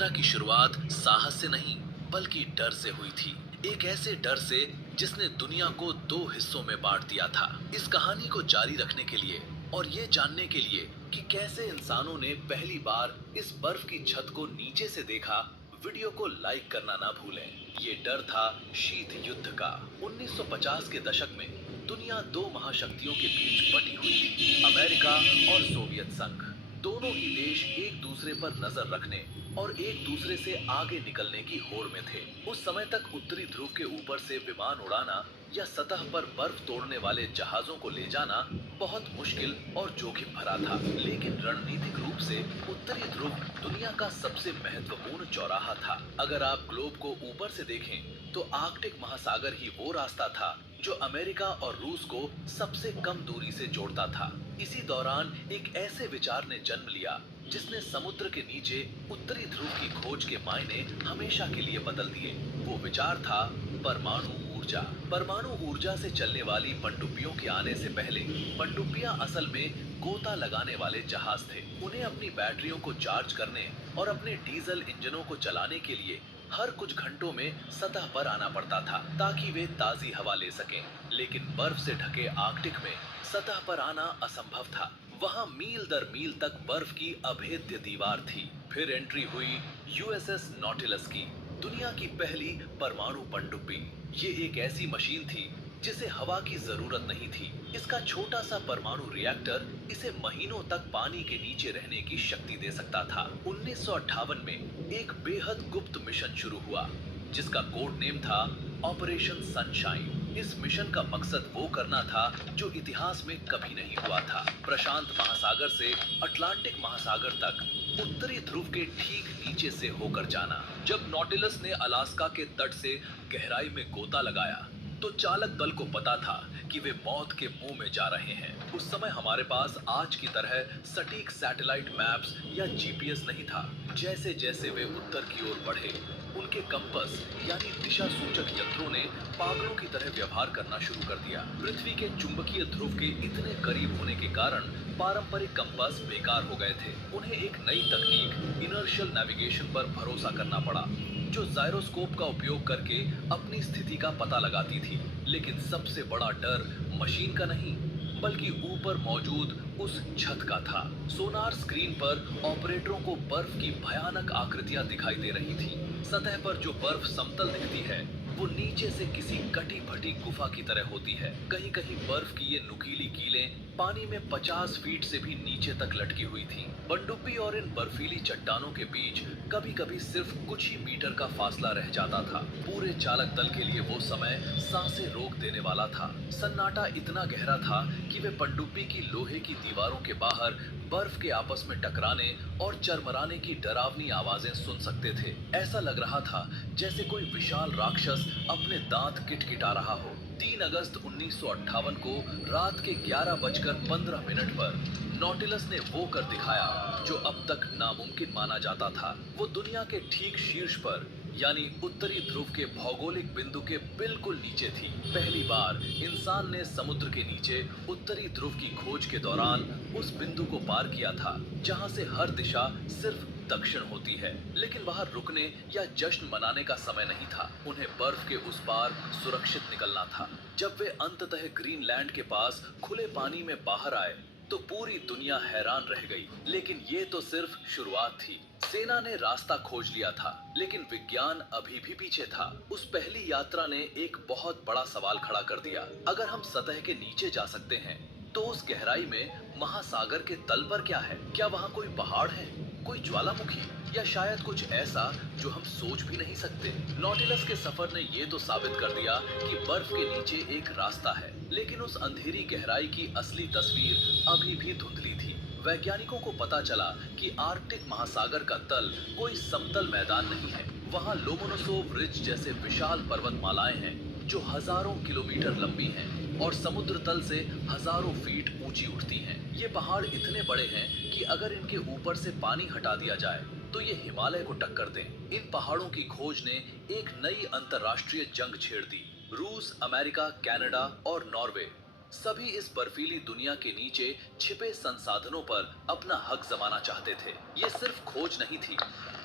यात्रा की शुरुआत साहस से नहीं बल्कि डर से हुई थी। एक ऐसे डर से जिसने दुनिया को दो हिस्सों में बांट दिया था। इस कहानी को जारी रखने के लिए और ये जानने के लिए कि कैसे इंसानों ने पहली बार इस बर्फ की छत को नीचे से देखा, वीडियो को लाइक करना ना भूलें। ये डर था शीत युद्ध का। 1950 के दशक में दुनिया दो महाशक्तियों के बीच बटी हुई थी, अमेरिका और सोवियत संघ। दोनों ही देश एक दूसरे पर नजर रखने और एक दूसरे से आगे निकलने की होड़ में थे। उस समय तक उत्तरी ध्रुव के ऊपर से विमान उड़ाना या सतह पर बर्फ तोड़ने वाले जहाजों को ले जाना बहुत मुश्किल और जोखिम भरा था। लेकिन रणनीतिक रूप से उत्तरी ध्रुव दुनिया का सबसे महत्वपूर्ण चौराहा था। अगर आप ग्लोब को ऊपर से देखें तो आर्कटिक महासागर ही वो रास्ता था जो अमेरिका और रूस को सबसे कम दूरी से जोड़ता था। इसी दौरान एक ऐसे विचार ने जन्म लिया जिसने समुद्र के नीचे उत्तरी ध्रुव की खोज के मायने हमेशा के लिए बदल दिए। वो विचार था परमाणु ऊर्जा। परमाणु ऊर्जा से चलने वाली पनडुब्बियों के आने से पहले पनडुब्बियां असल में गोता लगाने वाले जहाज थे। उन्हें अपनी बैटरियों को चार्ज करने और अपने डीजल इंजनों को चलाने के लिए हर कुछ घंटों में सतह पर आना पड़ता था ताकि वे ताजी हवा ले सकें। लेकिन बर्फ से ढके आर्कटिक में सतह पर आना असंभव था। वहां मील दर मील तक बर्फ की अभेद्य दीवार थी। फिर एंट्री हुई यूएसएस नॉटिलस की, दुनिया की पहली परमाणु पनडुब्बी। ये एक ऐसी मशीन थी जिसे हवा की जरूरत नहीं थी। इसका छोटा सा परमाणु रिएक्टर इसे महीनों तक पानी के नीचे रहने की शक्ति दे सकता था। 1958 में एक बेहद गुप्त मिशन शुरू हुआ जिसका कोड नेम था ऑपरेशन सनशाइन। इस मिशन का मकसद वो करना था जो इतिहास में कभी नहीं हुआ था। प्रशांत महासागर से अटलांटिक महासागर तक उत्तरी ध्रुव के ठीक नीचे से होकर जाना। जब नॉटिलस ने अलास्का के तट से गहराई में गोता लगाया तो चालक दल को पता था कि वे मौत के मुंह में जा रहे हैं। उस समय हमारे पास आज की तरह सटीक सैटेलाइट मैप्स या जीपीएस नहीं था। जैसे जैसे वे उत्तर की ओर बढ़े, उनके कंपस यानी दिशा सूचक यंत्रों ने पागलों की तरह व्यवहार करना शुरू कर दिया। पृथ्वी के चुंबकीय ध्रुव के इतने करीब होने के कारण पारंपरिक कंपास बेकार हो गए थे। उन्हें एक नई तकनीक इनर्शियल नेविगेशन पर भरोसा करना पड़ा जो जायरोस्कोप का उपयोग करके अपनी स्थिति का पता लगाती थी। लेकिन सबसे बड़ा डर मशीन का नहीं बल्कि ऊपर मौजूद उस छत का था। सोनार स्क्रीन पर ऑपरेटरों को बर्फ की भयानक आकृतियां दिखाई दे रही थी। सतह पर जो बर्फ समतल दिखती है वो नीचे से किसी कटी फटी गुफा की तरह होती है। कहीं कहीं बर्फ की ये नुकीली कीलें पानी में 50 फीट से भी नीचे तक लटकी हुई थी। पनडुब्बी और इन बर्फीली चट्टानों के बीच कभी कभी सिर्फ कुछ ही मीटर का फासला रह जाता था। पूरे चालक दल के लिए वो समय सांसें रोक देने वाला था। सन्नाटा इतना गहरा था कि वे पनडुब्बी की लोहे की दीवारों के बाहर बर्फ के आपस में टकराने और चरमराने की डरावनी आवाजें सुन सकते थे। ऐसा लग रहा था जैसे कोई विशाल राक्षस अपने दांत किटकिटा रहा हो। 3 अगस्त 1958 को रात के 11:15 पर नॉटिलस ने वो कर दिखाया जो अब तक नामुमकिन माना जाता था। वो दुनिया के ठीक शीर्ष पर यानी उत्तरी ध्रुव के भौगोलिक बिंदु के बिल्कुल नीचे थी। पहली बार इंसान ने समुद्र के नीचे उत्तरी ध्रुव की खोज के दौरान उस बिंदु को पार किया था जहां से हर दिशा सिर्फ दक्षिण होती है। लेकिन वहां रुकने या जश्न मनाने का समय नहीं था। उन्हें बर्फ के उस पार सुरक्षित निकलना था। जब वे अंततः ग्रीनलैंड के पास खुले पानी में बाहर आए तो पूरी दुनिया हैरान रह गई। लेकिन ये तो सिर्फ शुरुआत थी। सेना ने रास्ता खोज लिया था लेकिन विज्ञान अभी भी पीछे था। उस पहली यात्रा ने एक बहुत बड़ा सवाल खड़ा कर दिया। अगर हम सतह के नीचे जा सकते हैं तो उस गहराई में महासागर के तल पर क्या है? क्या वहाँ कोई पहाड़ है, कोई ज्वालामुखी या शायद कुछ ऐसा जो हम सोच भी नहीं सकते? नॉटिलस के सफर ने ये तो साबित कर दिया कि बर्फ के नीचे एक रास्ता है, लेकिन उस अंधेरी गहराई की असली तस्वीर अभी भी धुंधली थी। वैज्ञानिकों को पता चला कि आर्कटिक महासागर का तल कोई समतल मैदान नहीं है। वहाँ लोमोनोसोव रिज जैसे विशाल पर्वतमालाएं हैं जो हजारों किलोमीटर लंबी हैं और समुद्र तल से हजारों फीट ऊंची उठती हैं। ये पहाड़ इतने बड़े हैं कि अगर इनके ऊपर से पानी हटा दिया जाए तो ये हिमालय को टक्कर दें। इन पहाड़ों की खोज ने एक नई अंतर्राष्ट्रीय जंग छेड़ दी। रूस, अमेरिका, कनाडा और नॉर्वे सभी इस बर्फीली दुनिया के नीचे छिपे संसाधनों पर अपना हक जमाना चाहते थे। ये सिर्फ खोज नहीं थी,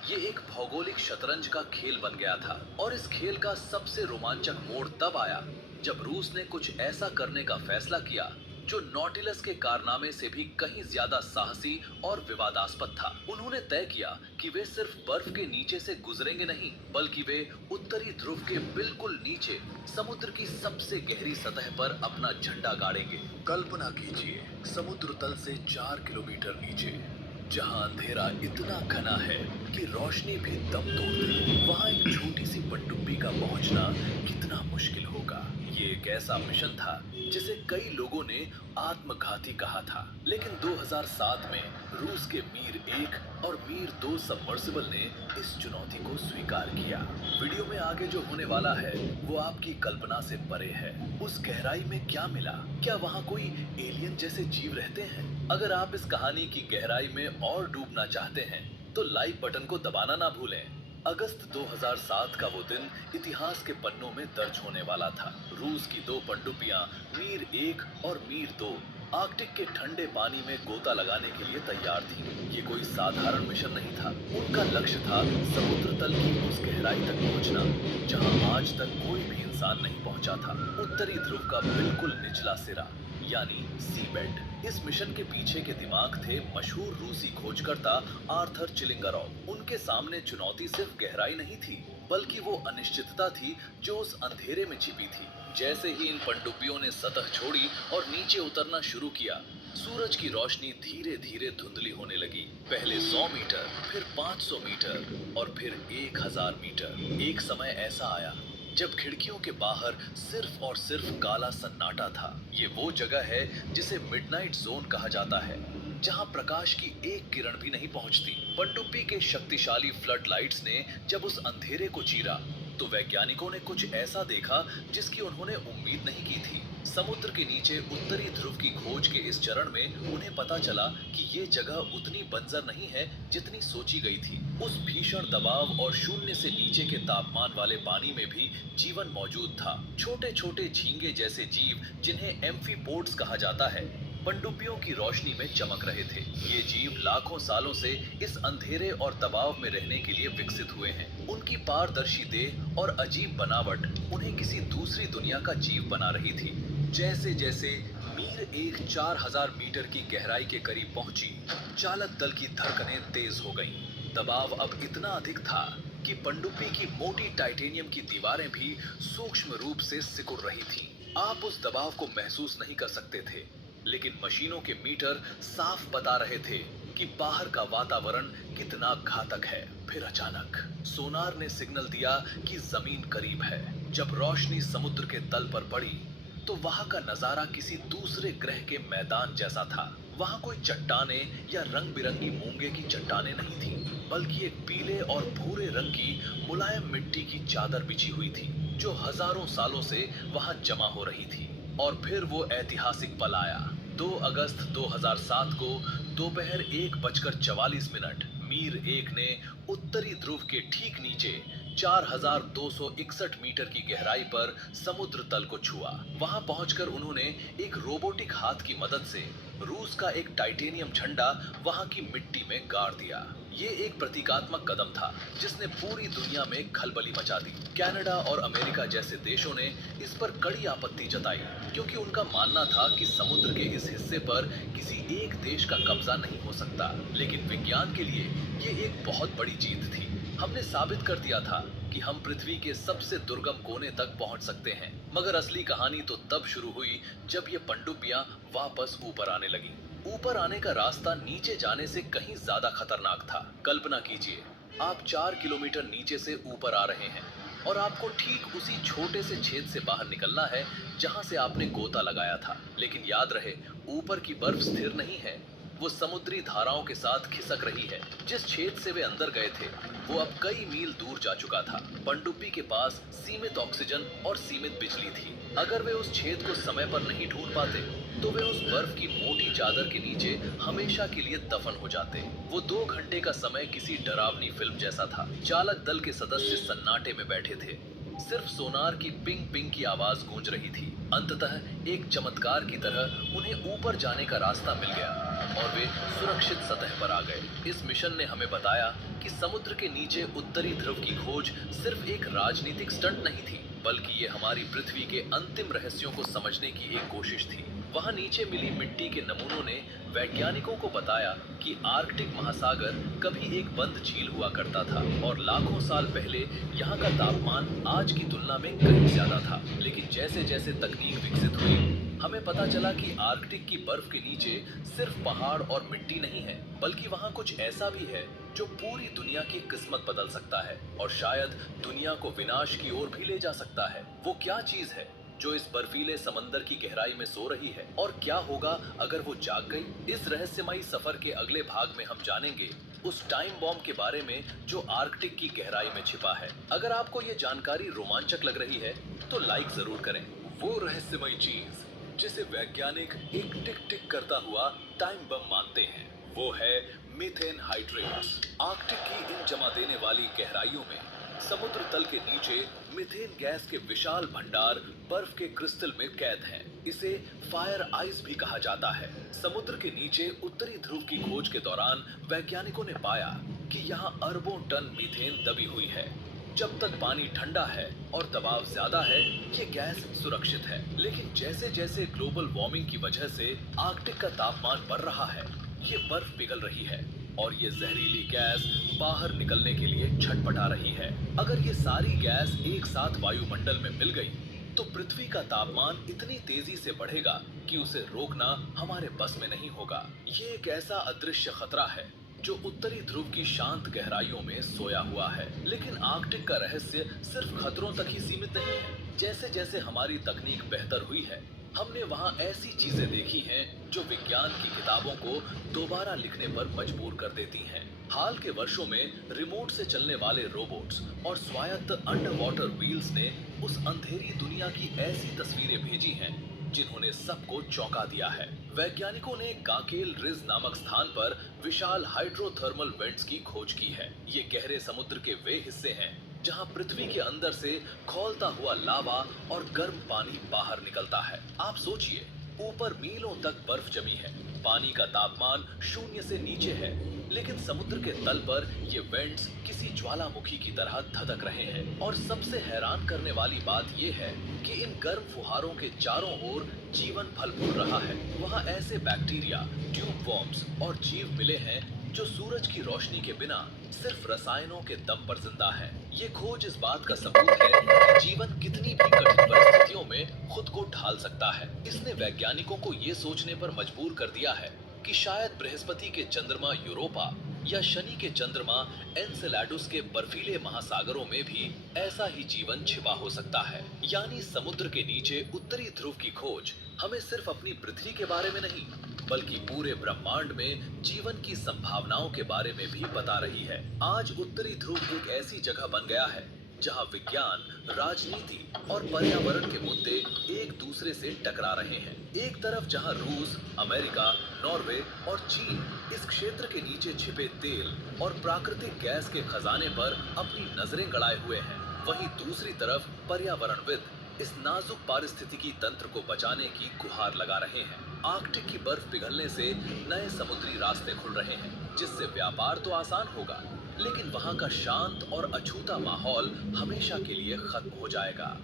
ये एक भौगोलिक शतरंज का खेल बन गया था। और इस खेल का सबसे रोमांचक मोड़ तब आया जब रूस ने कुछ ऐसा करने का फैसला किया जो नॉटिलस के कारनामे से भी कहीं ज्यादा साहसी और विवादास्पद था। उन्होंने तय किया कि वे सिर्फ बर्फ के नीचे से गुजरेंगे नहीं, बल्कि वे उत्तरी ध्रुव के बिल्कुल नीचे समुद्र की सबसे गहरी सतह पर अपना झंडा गाड़ेंगे। कल्पना कीजिए, समुद्र तल से 4 किलोमीटर नीचे, जहां अंधेरा इतना घना है कि रोशनी भी दम तोड़ दे, वहां एक छोटी सी पनडुब्बी का पहुंचना कितना मुश्किल होगा। ये एक ऐसा मिशन था जिसे कई लोगों ने आत्मघाती कहा था, लेकिन 2007 में रूस के मीर 1 और मीर 2 सबमर्सिबल ने इस चुनौती को स्वीकार किया। वीडियो में आगे जो होने वाला है वो आपकी कल्पना से परे है। उस गहराई में क्या मिला? क्या वहाँ कोई एलियन जैसे जीव रहते हैं? अगर आप इस कहानी की गहराई में और डूबना चाहते हैं तो लाइक बटन को दबाना ना भूलें। अगस्त 2007 का वो दिन इतिहास के पन्नों में दर्ज होने वाला था। रूस की 2 पनडुब्बियां मीर 1 और मीर 2 आर्कटिक के ठंडे पानी में गोता लगाने के लिए तैयार थी। ये कोई साधारण मिशन नहीं था। उनका लक्ष्य था समुद्र तल की उस गहराई तक पहुंचना जहां आज तक कोई भी इंसान नहीं पहुंचा था। उत्तरी ध्रुव का बिल्कुल निचला सिरा, यानी सी बेड। इस मिशन के पीछे के दिमाग थे मशहूर रूसी खोजकर्ता आर्थर चिलिंगरॉव। उनके सामने चुनौती सिर्फ गहराई नहीं थी, बल्कि वो अनिश्चितता थी जो उस अंधेरे में छिपी थी। जैसे ही इन पनडुब्बियों ने सतह छोड़ी और नीचे उतरना शुरू किया, सूरज की रोशनी धीरे धीरे धुंधली होने लगी। पहले 100 मीटर, फिर 500 मीटर और फिर 1000 मीटर। एक समय ऐसा आया जब खिड़कियों के बाहर सिर्फ और सिर्फ काला सन्नाटा था। ये वो जगह है जिसे मिडनाइट जोन कहा जाता है, जहां प्रकाश की एक किरण भी नहीं पहुंचती। पनडुब्बी के शक्तिशाली फ्लड लाइट्स ने जब उस अंधेरे को चीरा तो वैज्ञानिकों ने कुछ ऐसा देखा जिसकी उन्होंने उम्मीद नहीं की थी। समुद्र के नीचे उत्तरी ध्रुव की खोज के इस चरण में उन्हें पता चला कि ये जगह उतनी बंजर नहीं है जितनी सोची गई थी। उस भीषण दबाव और शून्य से नीचे के तापमान वाले पानी में भी जीवन मौजूद था। छोटे छोटे झींगे जैसे जीव, जिन्हें एम्फीपोड्स कहा जाता है, पनडुब्बियों की रोशनी में चमक रहे थे। ये जीव लाखों सालों से इस अंधेरे और दबाव में रहने के लिए विकसित हुए हैं। उनकी पारदर्शी देह और अजीब बनावट उन्हें किसी दूसरी दुनिया का जीव बना रही थी। जैसे जैसे मीर 1 4000 मीटर की गहराई के करीब पहुंची, चालक दल की धड़कनें तेज हो गईं। दबाव अब इतना अधिक था कि पनडुब्बी की मोटी टाइटेनियम की दीवारें भी सूक्ष्म रूप से सिकुड़ रही थीं। आप उस दबाव को महसूस नहीं कर सकते थे, लेकिन मशीनों के मीटर साफ बता रहे थे कि बाहर का वातावरण कितना घातक है। फिर अचानक सोनार ने सिग्नल दिया कि जमीन करीब है। जब रोशनी समुद्र के तल पर पड़ी तो वहां का नजारा किसी दूसरे ग्रह के मैदान जैसा था। वहां कोई चट्टाने या रंग बिरंगी मूंगे की चट्टाने नहीं थी, बल्कि एक पीले और भूरे रंग की मुलायम मिट्टी की चादर बिछी हुई थी जो हजारों सालों से वहां जमा हो रही थी। और फिर वो ऐतिहासिक पल आया। 2 अगस्त 2007 को दोपहर 1:44 मीर 1 ने उत्तरी ध्रुव के ठीक नीचे 4261 मीटर की गहराई पर समुद्र तल को छुआ। वहां पहुंचकर उन्होंने एक रोबोटिक हाथ की मदद से रूस का एक टाइटेनियम झंडा वहां की मिट्टी में गाड़ दिया। ये एक प्रतीकात्मक कदम था जिसने पूरी दुनिया में खलबली मचा दी। कनाडा और अमेरिका जैसे देशों ने इस पर कड़ी आपत्ति जताई, क्योंकि उनका मानना था कि समुद्र के इस हिस्से पर किसी एक देश का कब्जा नहीं हो सकता। लेकिन विज्ञान के लिए ये एक बहुत बड़ी जीत थी। हमने साबित कर दिया था कि हम पृथ्वी के सबसे दुर्गम कोने तक पहुंच सकते हैं। मगर असली कहानी तो तब शुरू हुई जब ये पनडुब्बियां वापस ऊपर आने लगी। ऊपर आने का रास्ता नीचे जाने से कहीं ज्यादा खतरनाक था। कल्पना कीजिए, आप 4 किलोमीटर नीचे से ऊपर आ रहे हैं और आपको ठीक उसी छोटे से छेद से बाहर निकलना है जहां से आपने गोता लगाया था। लेकिन याद रहे, ऊपर की बर्फ स्थिर नहीं है, वो समुद्री धाराओं के साथ खिसक रही है। जिस छेद से वे अंदर गए थे वो अब कई मील दूर जा चुका था। पनडुब्बी के पास सीमित ऑक्सीजन और सीमित बिजली थी। अगर वे उस छेद को समय पर नहीं ढूंढ पाते तो वे उस बर्फ की मोटी चादर के नीचे हमेशा के लिए दफन हो जाते। वो 2 घंटे का समय किसी डरावनी फिल्म जैसा था। चालक दल के सदस्य सन्नाटे में बैठे थे। सिर्फ सोनार की पिंग पिंग की आवाज गूंज रही थी। अंततः एक चमत्कार की तरह उन्हें ऊपर जाने का रास्ता मिल गया और वे सुरक्षित सतह पर आ गए। इस मिशन ने हमें बताया कि समुद्र के नीचे उत्तरी ध्रुव की खोज सिर्फ एक राजनीतिक स्टंट नहीं थी, बल्कि ये हमारी पृथ्वी के अंतिम रहस्यों को समझने की एक कोशिश थी। वहां नीचे मिली मिट्टी के नमूनों ने वैज्ञानिकों को बताया कि आर्कटिक महासागर कभी एक बंद झील हुआ करता था और लाखों साल पहले यहाँ का तापमान आज की तुलना में कहीं ज्यादा था। लेकिन जैसे जैसे तकनीक विकसित हुई, हमें पता चला कि आर्कटिक की बर्फ के नीचे सिर्फ पहाड़ और मिट्टी नहीं है, बल्कि वहाँ कुछ ऐसा भी है जो पूरी दुनिया की किस्मत बदल सकता है और शायद दुनिया को विनाश की ओर भी ले जा सकता है। वो क्या चीज है जो इस बर्फीले समंदर की गहराई में सो रही है और क्या होगा अगर वो जाग गई? इस रहस्यमयी सफर के अगले भाग में हम जानेंगे उस टाइम बॉम्ब के बारे में जो आर्कटिक की गहराई में छिपा है। अगर आपको ये जानकारी रोमांचक लग रही है तो लाइक जरूर करें। वो रहस्यमयी चीज जिसे वैज्ञानिक एक टिक टिक करता हुआ टाइम बम मानते हैं, वो है मीथेन हाइड्रेट्स। आर्कटिक की इन जमा देने वाली गहराइयों में समुद्र तल के नीचे मीथेन गैस के विशाल भंडार बर्फ के क्रिस्टल में कैद हैं। इसे फायर आइस भी कहा जाता है। समुद्र के नीचे उत्तरी ध्रुव की खोज के दौरान वैज्ञानिकों ने पाया कि यहाँ अरबों टन मीथेन दबी हुई है। जब तक पानी ठंडा है और दबाव ज्यादा है, ये गैस सुरक्षित है। लेकिन जैसे जैसे ग्लोबल वार्मिंग की वजह से आर्कटिक का तापमान बढ़ रहा है, ये बर्फ पिघल रही है और ये जहरीली गैस बाहर निकलने के लिए छटपटा रही है। अगर ये सारी गैस एक साथ वायुमंडल में मिल गई तो पृथ्वी का तापमान इतनी तेजी से बढ़ेगा कि उसे रोकना हमारे बस में नहीं होगा। ये एक ऐसा अदृश्य खतरा है जो उत्तरी ध्रुव की शांत गहराइयों में सोया हुआ है। लेकिन आर्कटिक का रहस्य सिर्फ खतरों तक ही सीमित नहीं है। जैसे जैसे हमारी तकनीक बेहतर हुई है, हमने वहां ऐसी चीजें देखी हैं जो विज्ञान की किताबों को दोबारा लिखने पर मजबूर कर देती हैं। हाल के वर्षों में रिमोट से चलने वाले रोबोट्स और स्वायत्त अंडर वाटर व्हील्स ने उस अंधेरी दुनिया की ऐसी तस्वीरें भेजी हैं जिन्होंने सबको चौंका दिया है। वैज्ञानिकों ने काकेल रिज नामक स्थान पर विशाल हाइड्रोथर्मल वेंट्स की खोज की है। ये गहरे समुद्र के वे हिस्से हैं जहां पृथ्वी के अंदर से खौलता हुआ लावा और गर्म पानी बाहर निकलता है। आप सोचिए, ऊपर मीलों तक बर्फ जमी है, पानी का तापमान शून्य से नीचे है, लेकिन समुद्र के तल पर ये वेंट्स किसी ज्वालामुखी की तरह धधक रहे हैं। और सबसे हैरान करने वाली बात यह है कि इन गर्म फुहारों के चारों ओर जीवन फल फूल रहा है। वहाँ ऐसे बैक्टीरिया, ट्यूब वॉर्म्स और जीव मिले हैं जो सूरज की रोशनी के बिना सिर्फ रसायनों के दम पर जिंदा है। ये खोज इस बात का सबूत है कि जीवन कितनी भी कठिन परिस्थितियों में खुद को ढाल सकता है। इसने वैज्ञानिकों को ये सोचने पर मजबूर कर दिया है कि शायद बृहस्पति के चंद्रमा यूरोपा या शनि के चंद्रमा एनसेलाडुस के बर्फीले महासागरों में भी ऐसा ही जीवन छिपा हो सकता है। यानी समुद्र के नीचे उत्तरी ध्रुव की खोज हमें सिर्फ अपनी पृथ्वी के बारे में नहीं, बल्कि पूरे ब्रह्मांड में जीवन की संभावनाओं के बारे में भी बता रही है। आज उत्तरी ध्रुव एक ऐसी जगह बन गया है जहां विज्ञान, राजनीति और पर्यावरण के मुद्दे एक दूसरे से टकरा रहे हैं। एक तरफ जहां रूस, अमेरिका, नॉर्वे और चीन इस क्षेत्र के नीचे छिपे तेल और प्राकृतिक गैस के खजाने पर अपनी नजरें गड़ाए हुए हैं, वहीं दूसरी तरफ पर्यावरणविद इस नाजुक पारिस्थितिकी तंत्र को बचाने की गुहार लगा रहे हैं। आर्कटिक की बर्फ पिघलने से नए समुद्री रास्ते खुल रहे हैं, जिससे व्यापार तो आसान होगा, लेकिन वहां का शांत और अछूता माहौल हमेशा के लिए खत्म हो जाएगा।